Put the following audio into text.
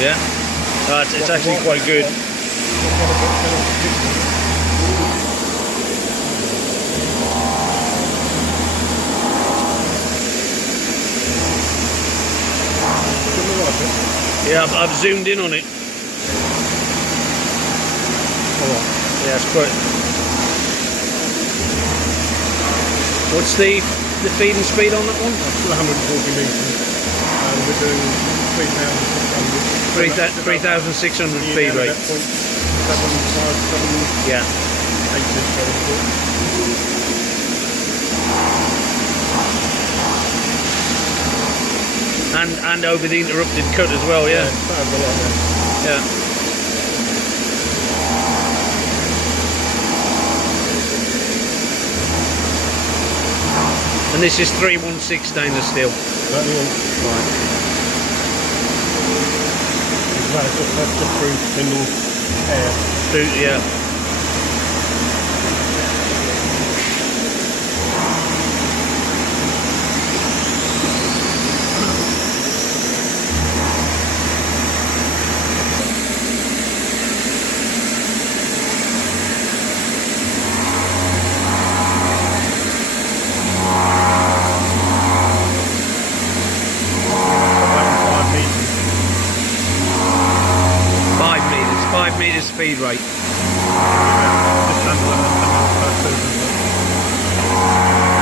Yeah. It's actually quite good. Yeah, I've zoomed in on it. Yeah, it's quite. What's the feeding speed on that one? Still 140 metres, and we're doing 3,600. 3,600 feed rate. 757, Yeah. 8 And over the interrupted cut as well, yeah. Yeah. And this is 316 stainless steel. Right. That's just through spindle air. Yeah. Around 5 metres. 5 meters speed rate. Just under 1,000 per 200.